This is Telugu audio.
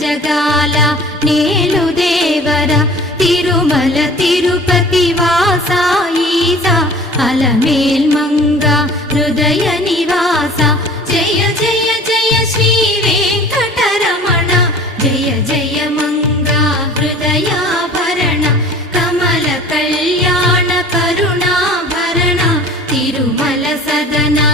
జగాల నేలు దేవర తిరుమల తిరుపతి వాసా ఈసా అలమేల్ మంగ హృదయ నివాస జయ జయ జయ శ్రీ వెంకటరమణ జయ జయ మంగ హృదయాభరణ కమల కళ్యాణ కరుణాభరణ తిరుమల సదనా